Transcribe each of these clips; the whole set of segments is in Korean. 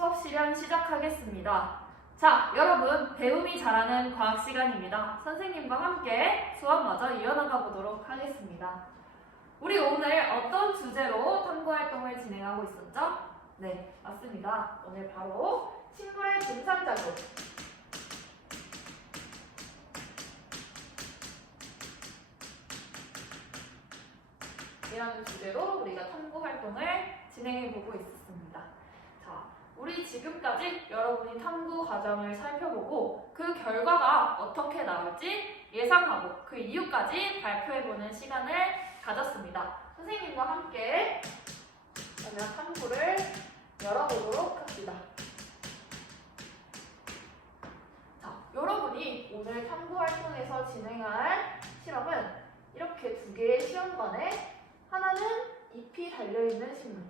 수업 시간 시작하겠습니다. 자, 여러분, 배움이 잘하는 과학 시간입니다. 선생님과 함께 수업마저 이어나가 보도록 하겠습니다. 우리 오늘 어떤 주제로 탐구활동을 진행하고 있었죠? 네, 맞습니다. 오늘 바로 식물의 증산작용 이라는 주제로 우리가 탐구활동을 진행해보고 있었습니다. 자, 우리 지금까지 여러분이 탐구 과정을 살펴보고 그 결과가 어떻게 나올지 예상하고 그 이유까지 발표해보는 시간을 가졌습니다. 선생님과 함께 그러면 탐구를 열어보도록 합시다. 자, 여러분이 오늘 탐구활동에서 진행할 실험은 이렇게 두 개의 시험관에 하나는 잎이 달려있는 식물,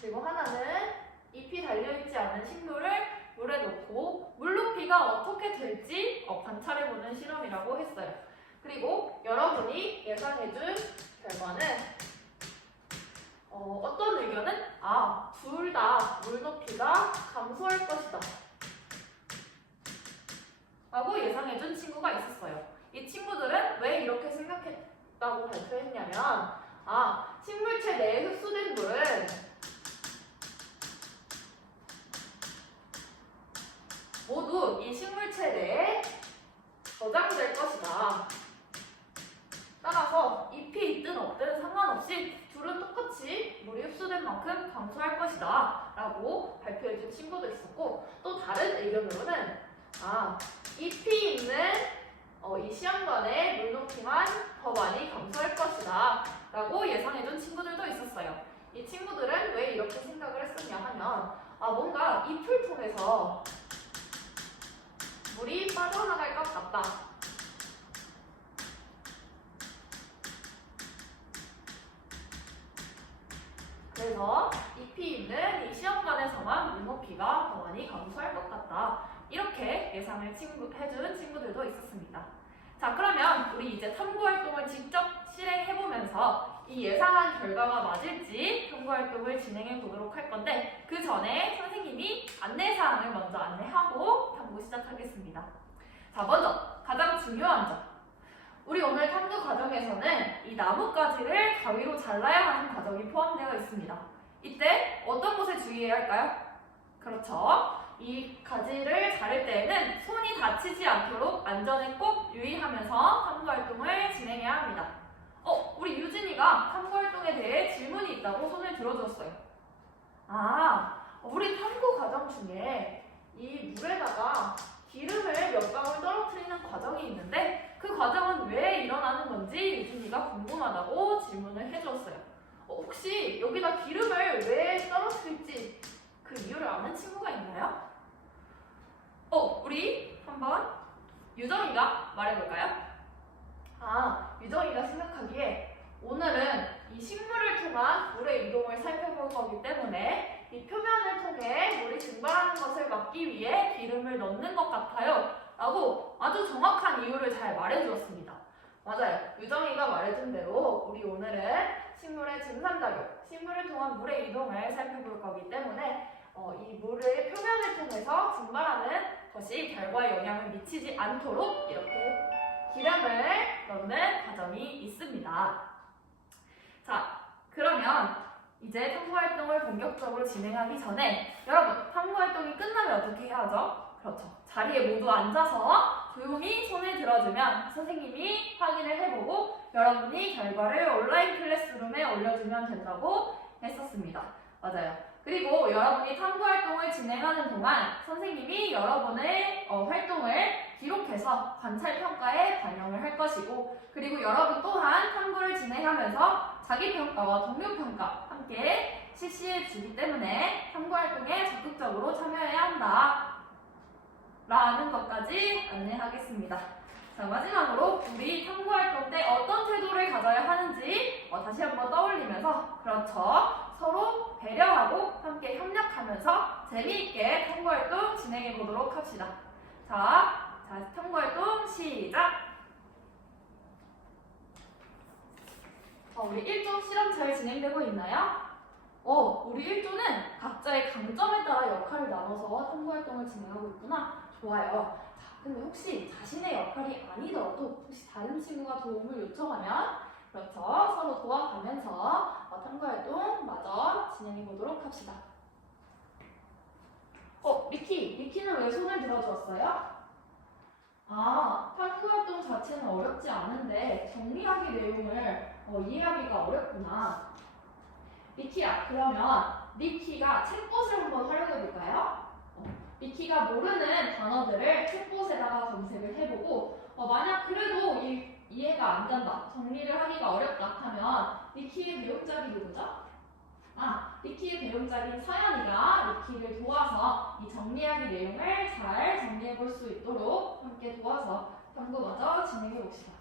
그리고 하나는 잎이 달려있지 않은 식물을 물에 넣고 물높이가 어떻게 될지 관찰해보는 실험이라고 했어요. 그리고 여러분이 예상해준 결과는 어떤 의견은 둘 다 물높이가 감소할 것이다 라고 예상해준 친구가 있었어요. 이 친구들은 왜 이렇게 생각했다고 발표했냐면 식물체 내에 흡수된 물은 모두 이 식물체 내에 저장될 것이다. 따라서 잎이 있든 없든 상관없이 둘은 똑같이 물이 흡수된 만큼 감소할 것이다 라고 발표해준 친구도 있었고, 또 다른 의견으로는 잎이 있는 이 시험관의 물높이만 더 많이 감소할 것이다 라고 예상해준 친구들도 있었어요. 이 친구들은 왜 이렇게 생각을 했었냐 하면 뭔가 잎을 통해서 물이 빠져나갈 것 같다. 그래서 잎이 있는 이 시험관에서만 물높이가 더 많이 감소할 것 같다. 이렇게 예상을 해준 친구들도 있었습니다. 자, 그러면 우리 이제 탐구활동을 직접 실행해보면서 이 예상한 결과가 맞을지 탐구활동을 진행해 보도록 할 건데, 그 전에 선생님이 안내사항을 먼저 안내하고 탐구 시작하겠습니다. 자, 먼저 가장 중요한 점. 우리 오늘 탐구 과정에서는 이 나뭇가지를 가위로 잘라야 하는 과정이 포함되어 있습니다. 이때 어떤 것에 주의해야 할까요? 그렇죠. 이 가지를 자를 때에는 손이 다치지 않도록 안전에 꼭 유의하면서 탐구활동을 진행해야 합니다. 우리 유진이가 탐구활동에 대해 질문이 있다고 손을 들어줬어요. 우리 탐구 과정 중에 이 물에다가 기름을 몇 방울 떨어뜨리는 과정이 있는데 그 과정은 왜 일어나는 건지 유진이가 궁금하다고 질문을 해주었어요. 혹시 여기다 기름을 왜 떨어뜨릴지 그 이유를 아는 친구가 있나요? 우리 한번 유정이가 말해볼까요? 유정이가 생각하기에 오늘은 이 식물을 통한 물의 이동을 살펴볼 거기 때문에 이 표면을 통해 물이 증발하는 것을 막기 위해 기름을 넣는 것 같아요 라고 아주 정확한 이유를 잘 말해주었습니다. 맞아요. 유정이가 말해준 대로 우리 오늘은 식물의 증산작용, 식물을 통한 물의 이동을 살펴볼 거기 때문에 이 물의 표면을 통해서 증발하는 것이 결과에 영향을 미치지 않도록 이렇게 기름을 넣는 과정이 있습니다. 자, 그러면 이제 탐구활동을 본격적으로 진행하기 전에 여러분, 탐구활동이 끝나면 어떻게 해야 하죠? 그렇죠. 자리에 모두 앉아서 조용히 손을 들어주면 선생님이 확인을 해보고 여러분이 결과를 온라인 클래스룸에 올려주면 된다고 했었습니다. 맞아요. 그리고 여러분이 탐구활동을 진행하는 동안 선생님이 여러분의 활동을 기록해서 관찰평가에 반영을 할 것이고, 그리고 여러분 또한 탐구를 진행하면서 자기평가와 동료평가 함께 실시해 주기 때문에 탐구활동에 적극적으로 참여해야 한다 라는 것까지 안내하겠습니다. 자, 마지막으로 우리 탐구활동 때 어떤 태도를 가져야 하는지 다시 한번 떠올리면서, 그렇죠, 서로 배려하고 함께 협력하면서 재미있게 탐구활동 진행해 보도록 합시다. 자, 탐구활동 시작! 우리 1종 실험 잘 진행되고 있나요? 우리 1조는 각자의 강점에 따라 역할을 나눠서 탐구 활동을 진행하고 있구나. 좋아요. 자, 근데 혹시 자신의 역할이 아니더라도 혹시 다른 친구가 도움을 요청하면 그렇죠. 서로 도와가면서 탐구 활동 마저 진행해 보도록 합시다. 리키는 왜 손을 들어주었어요? 탐구 활동 자체는 어렵지 않은데 정리하기 내용을 이해하기가 어렵구나. 리키야, 그러면 리키가 챗봇을 한번 활용해 볼까요? 리키가 모르는 단어들을 챗봇에다가 검색을 해보고 만약 그래도 이해가 안 된다, 정리를 하기가 어렵다 하면 리키의 배움짝이 누구죠? 리키의 배움짝인 서연이가 리키를 도와서 이 정리하기 내용을 잘 정리해 볼 수 있도록 함께 도와서 탐구마저 진행해 봅시다.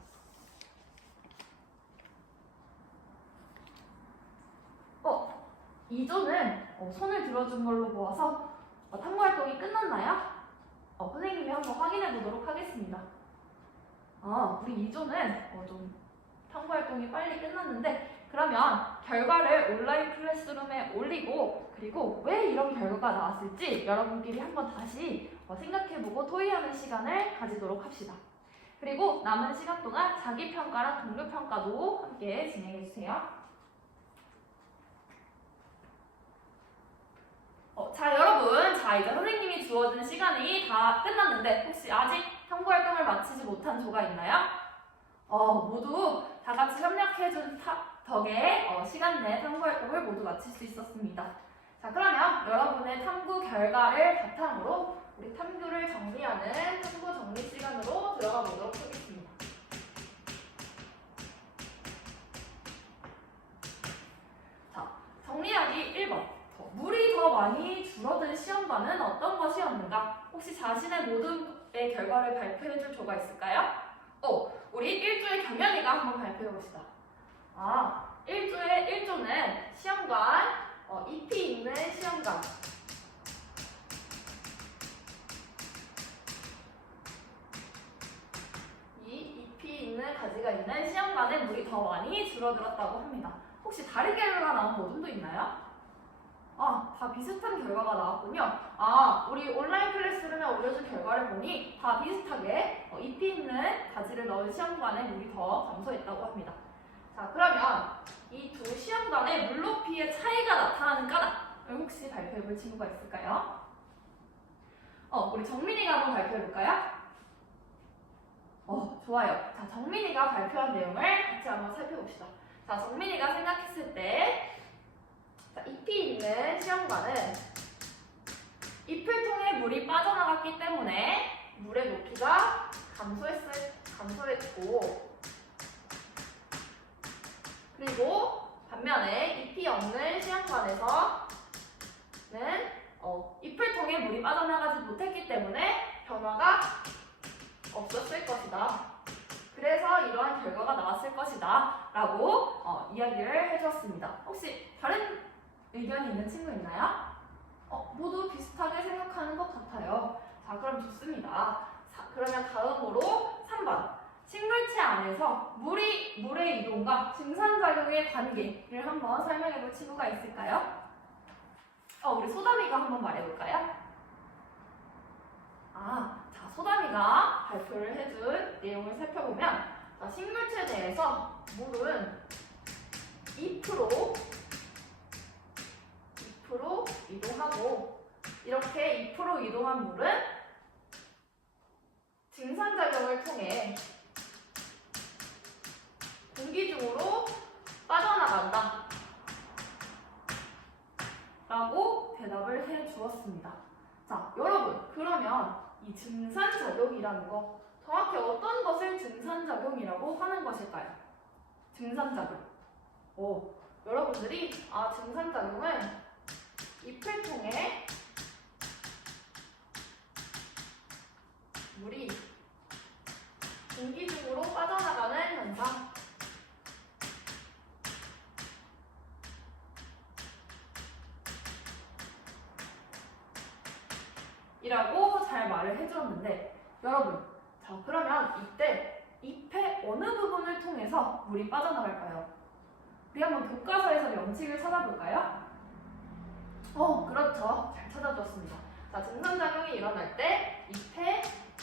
이조는 손을 들어준 걸로 보아서 탐구 활동이 끝났나요? 선생님이 한번 확인해 보도록 하겠습니다. 우리 이조는 좀 탐구 활동이 빨리 끝났는데 그러면 결과를 온라인 클래스룸에 올리고 그리고 왜 이런 결과가 나왔을지 여러분끼리 한번 다시 생각해보고 토의하는 시간을 가지도록 합시다. 그리고 남은 시간 동안 자기평가랑 동료평가도 함께 진행해주세요. 자, 여러분. 이제 선생님이 주어진 시간이 다 끝났는데 혹시 아직 탐구 활동을 마치지 못한 조가 있나요? 모두 다 같이 협력해준 덕에 시간 내 탐구 활동을 모두 마칠 수 있었습니다. 자, 그러면 여러분의 탐구 결과를 바탕으로 우리 탐구를 정리하는 탐구 정리 시간으로 들어가 보도록 하겠습니다. 자, 정리하기 1번. 물이 더 많이 줄어든 시험관은 어떤 것이었는가? 혹시 자신의 모두의 결과를 발표해줄 조가 있을까요? 우리 1조의 경연이가 한번 발표해봅시다. 1조는 시험관, 잎이 있는 시험관. 이 잎이 있는 가지가 있는 시험관에 물이 더 많이 줄어들었다고 합니다. 혹시 다른 결과가 나온 모둠도 있나요? 다 비슷한 결과가 나왔군요. 우리 온라인 클래스룸에 올려준 결과를 보니 다 비슷하게 잎이 있는 가지를 넣은 시험관에 물이 더 감소했다고 합니다. 자, 그러면 이 두 시험관의 물 높이의 차이가 나타나는 까닭을 혹시 발표해볼 친구가 있을까요? 우리 정민이가 한번 발표해볼까요? 좋아요. 자, 정민이가 발표한 내용을 같이 한번 살펴봅시다. 자, 정민이가 생각했을 때 잎이 있는 시험관은 잎을 통해 물이 빠져나갔기 때문에 물의 높이가 감소했고 그리고 반면에 잎이 없는 시험관에서는 잎을 통해 물이 빠져나가지 못했기 때문에 변화가 없었을 것이다. 그래서 이러한 결과가 나왔을 것이다 라고 이야기를 해주었습니다. 혹시 다른 의견이 있는 친구 있나요? 모두 비슷하게 생각하는 것 같아요. 자, 그럼 좋습니다. 그러면 다음으로 3번. 식물체 안에서 물의 이동과 증산작용의 관계를 한번 설명해 볼 친구가 있을까요? 우리 소담이가 한번 말해볼까요? 자, 소담이가 발표를 해준 내용을 살펴보면 식물체 내에서 물은 2% 이동하고 이렇게 2% 이동한 물은 증산작용을 통해 공기 중으로 빠져나간다 라고 대답을 해 주었습니다. 자, 여러분, 그러면 이 증산작용이라는 거 정확히 어떤 것을 증산작용이라고 하는 것일까요? 증산작용. 여러분들이 증산작용은 잎을 통해 물이 공기 중으로 빠져나가는 현상 이라고 잘 말을 해주었는데 여러분, 자, 그러면 이때 잎의 어느 부분을 통해서 물이 빠져나갈까요? 우리 한번 교과서에서 명칭을 찾아볼까요? 그렇죠. 잘 찾아주었습니다. 자, 증산작용이 일어날 때 잎의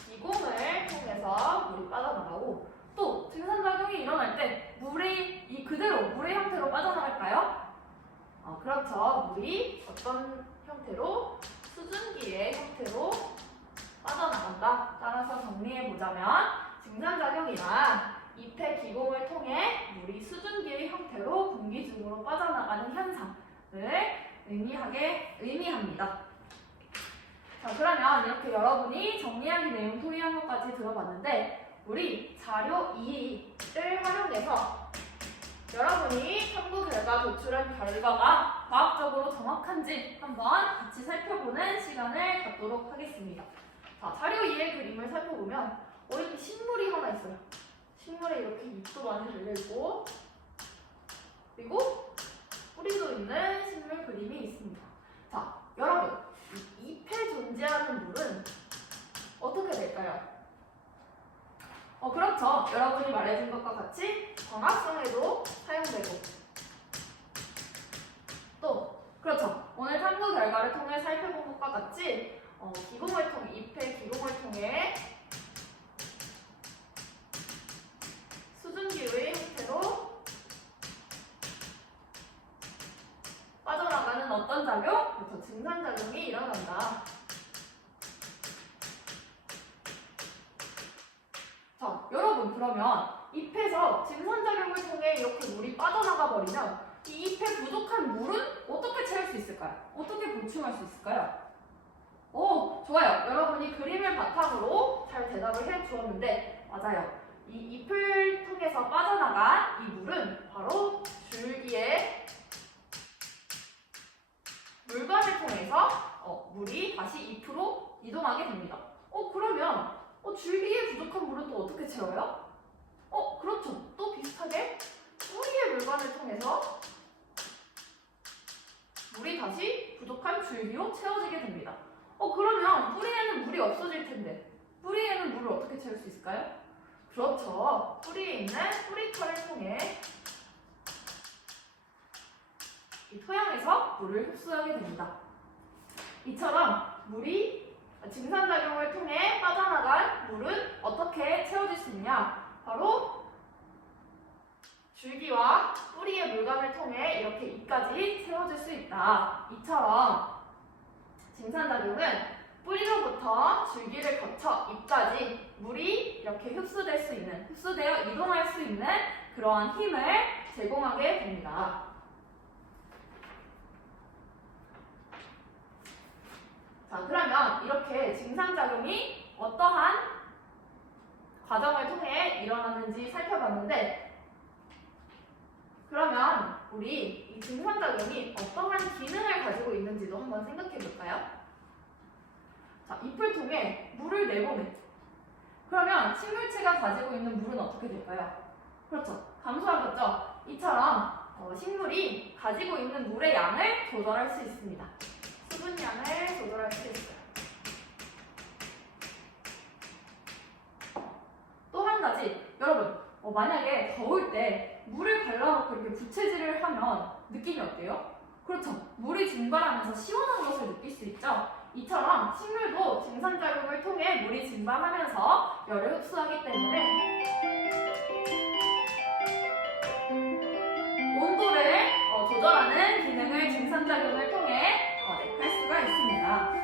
기공을 통해서 물이 빠져나가고 또 증산작용이 일어날 때 물이 그대로 물의 형태로 빠져나갈까요? 그렇죠. 물이 어떤 형태로 수증기의 형태로 빠져나간다. 따라서 정리해보자면 증산작용이란 잎의 기공을 통해 물이 수증기의 형태로 공기 중으로 빠져나가는 현상을 의미합니다. 자, 그러면 이렇게 여러분이 정리하기 내용 토의한 것까지 들어봤는데 우리 자료 2를 활용해서 여러분이 탐구 결과 도출한 결과가 과학적으로 정확한지 한번 같이 살펴보는 시간을 갖도록 하겠습니다. 자, 자료 2의 그림을 살펴보면 이렇게 식물이 하나 있어요. 식물에 이렇게 잎도 많이 달려있고 그리고 뿌리도 있는 식물 그림이 있습니다. 자, 여러분 이 잎에 존재하는 물은 어떻게 될까요? 그렇죠. 여러분이 말해준 것과 같이 광합성에도 사용되고 또 그렇죠. 오늘 탐구 결과를 통해 살펴본 것과 같이 기공을 통해 잎의 기공을 통해 수증기의 형태로 빠져나가는 어떤 작용? 그렇죠. 증산작용이 일어난다. 자, 여러분 그러면 잎에서 증산작용을 통해 이렇게 물이 빠져나가 버리면 이 잎에 부족한 물은 어떻게 채울 수 있을까요? 어떻게 보충할 수 있을까요? 좋아요. 여러분이 그림을 바탕으로 잘 대답을 해 주었는데 맞아요. 이 잎을 통해서 빠져나간 이 물은 바로 줄기의 물관을 통해서 물이 다시 잎으로 이동하게 됩니다. 그러면 줄기에 부족한 물은 또 어떻게 채워요? 그렇죠. 또 비슷하게 뿌리의 물관을 통해서 물이 다시 부족한 줄기로 채워지게 됩니다. 그러면 뿌리에는 물이 없어질 텐데 뿌리에는 물을 어떻게 채울 수 있을까요? 그렇죠. 뿌리에 있는 뿌리털을 통해 이 토양에서 물을 흡수하게 됩니다. 이처럼 물이 증산작용을 통해 빠져나간 물은 어떻게 채워질 수 있냐? 바로 줄기와 뿌리의 물관을 통해 이렇게 잎까지 채워질 수 있다. 이처럼 증산작용은 뿌리로부터 줄기를 거쳐 잎까지 물이 이렇게 흡수되어 이동할 수 있는 그러한 힘을 제공하게 됩니다. 자, 그러면 이렇게 증산작용이 어떠한 과정을 통해 일어나는지 살펴봤는데 그러면 우리 이 증산작용이 어떠한 기능을 가지고 있는지도 한번 생각해 볼까요? 자, 잎을 통해 물을 내보내. 그러면 식물체가 가지고 있는 물은 어떻게 될까요? 그렇죠. 감소하겠죠. 이처럼 식물이 가지고 있는 물의 양을 조절할 수 있습니다. 수분량을 조절할 수 있어요. 또 한 가지, 여러분 만약에 더울 때 물을 발라놓고 이렇게 부채질을 하면 느낌이 어때요? 그렇죠. 물이 증발하면서 시원한 것을 느낄 수 있죠. 이처럼 식물도 증산작용을 통해 물이 증발하면서 열을 흡수하기 때문에 온도를 조절하는 기능을 증산작용을 통해 할 수가 있습니다.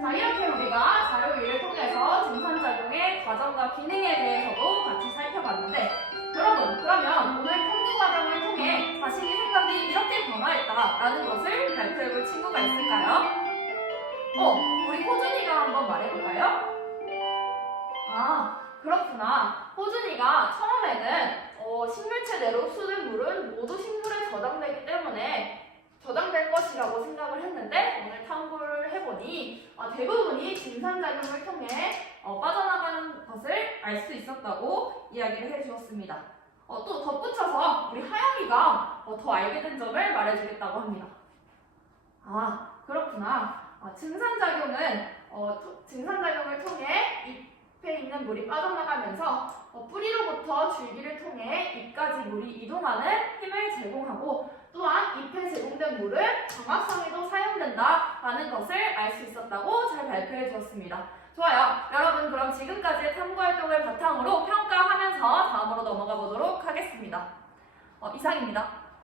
자, 이렇게 우리가 자료 1을 통해서 증산작용의 과정과 기능에 대해서도 같이 살펴봤는데 여러분, 그러면 오늘 탐구 과정을 통해 자신의 생각이 이렇게 변화했다라는 것을 발표해볼 친구가 있을까요? 우리 호준이가 한번 말해볼까요? 그렇구나. 호준이가 처음에는 식물체 내로 흡수된 물은 모두 식물에 저장되기 때문에 저장될 것이라고 생각을 했는데 오늘 탐구를 해보니 대부분이 증산작용을 통해 빠져나가는 것을 알 수 있었다고 이야기를 해주었습니다. 또 덧붙여서 우리 하영이가 더 알게 된 점을 말해주겠다고 합니다. 그렇구나. 증산작용을 통해 잎에 있는 물이 빠져나가면서 뿌리로부터 줄기를 통해 잎까지 물이 이동하는 힘을 제공하고 또한 잎에 제공된 물은 정확성에도 사용된다라는 것을 알 수 있었다고 잘 발표해 주었습니다. 좋아요. 여러분 그럼 지금까지의 탐구활동을 바탕으로 평가하면서 다음으로 넘어가 보도록 하겠습니다. 이상입니다.